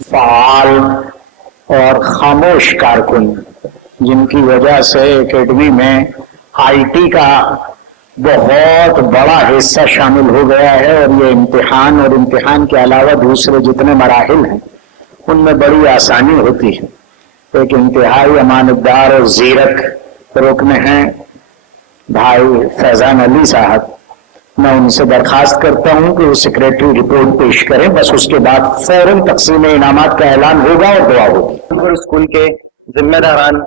فعال اور خاموش کارکن جن کی وجہ سے اکیڈمی میں آئی ٹی کا بہت بڑا حصہ شامل ہو گیا ہے، اور یہ امتحان اور امتحان کے علاوہ دوسرے جتنے مراحل ہیں ان میں بڑی آسانی ہوتی ہے۔ ایک انتہائی امانتدار اور زیرک رکن ہیں بھائی فیضان علی صاحب، میں ان سے درخواست کرتا ہوں کہ وہ سیکریٹری رپورٹ پیش کریں، بس اس کے بعد فوراً تقسیم انعامات کا اعلان ہوگا اور دعا ہوگی۔ اسکول کے ذمہ داران،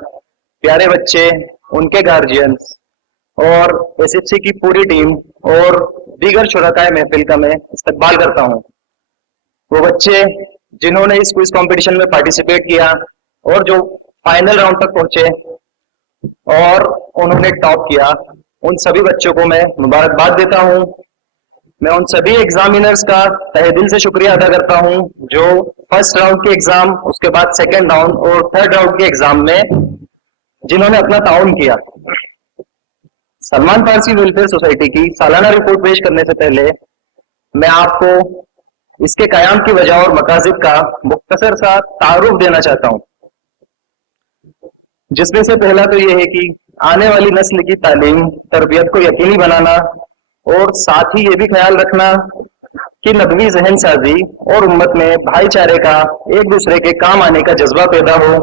پیارے بچے، ان کے گارجینز اور ایس ایف سی کی پوری ٹیم اور دیگر شرکائے محفل کا میں استقبال کرتا ہوں۔ وہ بچے جنہوں نے اس کوئز کمپٹیشن میں پارٹیسپیٹ کیا اور جو فائنل راؤنڈ تک پہنچے اور انہوں نے ٹاپ کیا، ان سبھی بچوں کو میں مبارکباد دیتا ہوں۔ میں ان سبھی ایگزامینرز کا تہہ دل سے شکریہ ادا کرتا ہوں جو فرسٹ راؤنڈ کے ایگزام، اس کے بعد سیکنڈ راؤنڈ اور تھرڈ راؤنڈ کے ایگزام میں جنہوں نے اپنا تعاون کیا۔ سلمان فارسی ویلفیئر سوسائٹی کی سالانہ رپورٹ پیش کرنے سے پہلے میں آپ کو اس کے قیام کی وجہ اور مقاصد کا مختصر سا تعارف دینا چاہتا ہوں، جس میں سے پہلا تو یہ ہے کہ آنے والی نسل کی تعلیم تربیت کو یقینی بنانا، اور ساتھ ہی یہ بھی خیال رکھنا کہ نبوی ذہن سازی اور امت میں بھائی چارے کا، ایک دوسرے کے کام آنے کا جذبہ پیدا ہو۔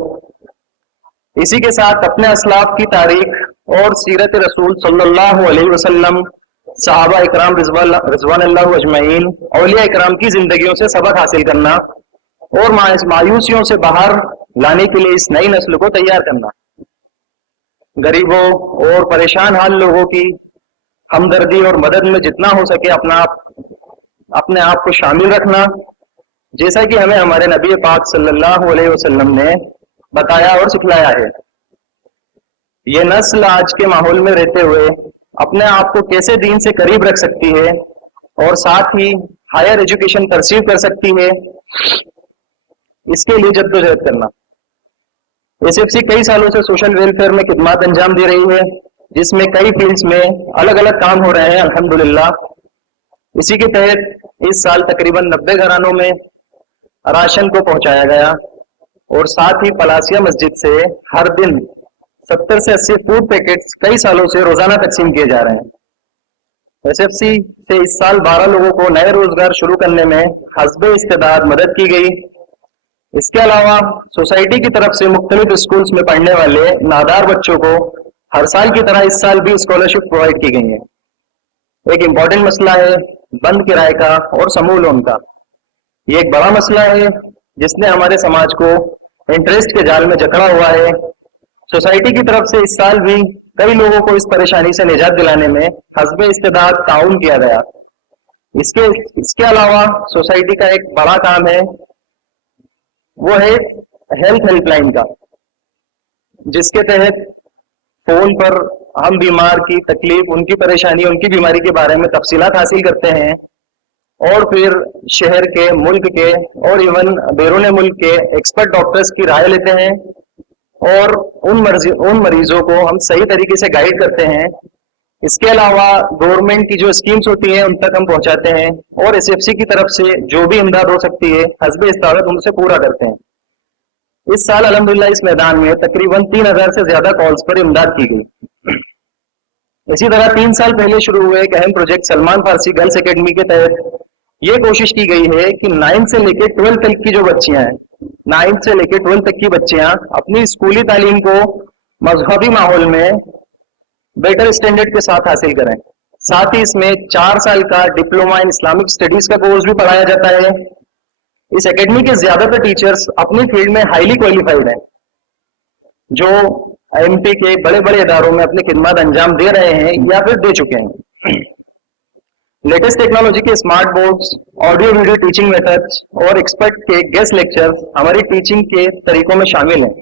اسی کے ساتھ اپنے اسلاف کی تاریخ اور سیرت رسول صلی اللہ علیہ وسلم، صحابہ اکرام رضوان اللہ اجمعین، اولیاء اکرام کی زندگیوں سے سبق حاصل کرنا اور مایوسیوں سے باہر لانے کے لیے اس نئی نسل کو تیار کرنا۔ غریبوں اور پریشان حال لوگوں کی ہمدردی اور مدد میں جتنا ہو سکے اپنے آپ کو شامل رکھنا، جیسا کہ ہمیں ہمارے نبی پاک صلی اللہ علیہ وسلم نے بتایا اور سکھلایا ہے۔ یہ نسل آج کے ماحول میں رہتے ہوئے اپنے آپ کو کیسے دین سے قریب رکھ سکتی ہے اور ساتھ ہی ہائر ایجوکیشن پرسیو کر سکتی ہے، اس کے لیے جدوجہد کرنا۔ ایس ایف سی کئی سالوں سے سوشل ویلفیئر میں خدمات انجام دے رہی ہے، جس میں کئی فیلڈز میں الگ الگ کام ہو رہے ہیں الحمدللہ۔ اسی کے تحت اس سال تقریباً 90 گھرانوں میں راشن کو پہنچایا گیا، اور ساتھ ہی پلاسیا مسجد سے ہر دن 70 سے 80 فوڈ پیکٹس کئی سالوں سے روزانہ تقسیم کیے جا رہے ہیں۔ ایس ایف سی سے اس سال 12 لوگوں کو نئے روزگار شروع کرنے میں حسب استعداد مدد کی گئی۔ اس کے علاوہ سوسائٹی کی طرف سے مختلف اسکولز میں پڑھنے والے نادار بچوں کو ہر سال کی طرح اس سال بھی اسکالرشپ پرووائڈ کی گئی ہے۔ ایک امپورٹنٹ مسئلہ ہے بند کرائے کا اور سموہ لون کا۔ یہ ایک بڑا مسئلہ ہے جس نے ہمارے سماج کو انٹرسٹ کے جال میں جکڑا ہوا ہے۔ سوسائٹی کی طرف سے اس سال بھی کئی لوگوں کو اس پریشانی سے نجات دلانے میں حسب استعداد تعاون کیا گیا۔ اس کے علاوہ سوسائٹی کا ایک بڑا کام ہے، وہ ہے ہیلپ لائن کا، جس کے تحت فون پر ہم بیمار کی تکلیف، ان کی پریشانی، ان کی بیماری کے بارے میں تفصیلات حاصل کرتے ہیں، اور پھر شہر کے، ملک کے اور ایون بیرون ملک کے ایکسپرٹ ڈاکٹرز کی رائے لیتے ہیں، اور ان مریضوں کو ہم صحیح طریقے سے گائیڈ کرتے ہیں۔ اس کے علاوہ گورنمنٹ کی جو اسکیمز ہوتی ہیں ان تک ہم پہنچاتے ہیں، اور ایس ایف سی کی طرف سے جو بھی امداد ہو سکتی ہے حسب استطاعت ان سے پورا کرتے ہیں۔ اس سال الحمدللہ اس میدان میں تقریباً 3000 سے زیادہ کالز پر امداد کی گئی۔ اسی طرح 3 سال پہلے شروع ہوئے ایک اہم پروجیکٹ سلمان فارسی گرلز اکیڈمی کے تحت یہ کوشش کی گئی ہے کہ 9 سے لے کے 12 تک کی جو بچیاں ہیں، 9 سے لے کے 12 تک کی بچیاں اپنی اسکولی تعلیم کو مذہبی ماحول میں بیٹر اسٹینڈرڈ کے ساتھ حاصل کریں۔ ساتھ ہی اس میں 4 سال کا ڈپلومہ ان اسلامک اسٹڈیز کا کورس بھی پڑھایا جاتا ہے۔ اس اکیڈمی کے زیادہ تر ٹیچرز اپنی فیلڈ میں ہائیلی کوالیفائڈ ہیں، جو ایم پی کے بڑے بڑے اداروں میں اپنی خدمات انجام دے رہے ہیں یا پھر دے چکے ہیں۔ لیٹسٹ ٹیکنالوجی کے smart boards, audio video teaching methods اور ایکسپرٹ کے گیسٹ لیکچرز ہماری ٹیچنگ کے طریقوں میں شامل ہیں۔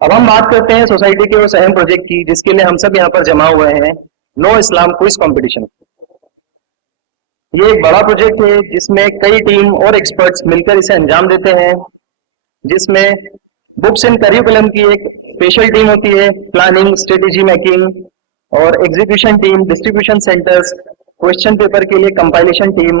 اب ہم بات کرتے ہیں سوسائٹی کے اس اہم پروجیکٹ کی جس کے لیے ہم سب یہاں پر جمع ہوئے ہیں، نو اسلام کوئز کمپٹیشن۔ یہ ایک بڑا پروجیکٹ ہے جس میں کئی ٹیم اور ایکسپرٹس مل کر اسے انجام دیتے ہیں، جس میں بکس اینڈ کریکولم کی ایک اسپیشل ٹیم ہوتی ہے، پلاننگ، اسٹریٹجی میکنگ اور execution team, distribution centres, question paper کے لیے کمپائلیشن ٹیم۔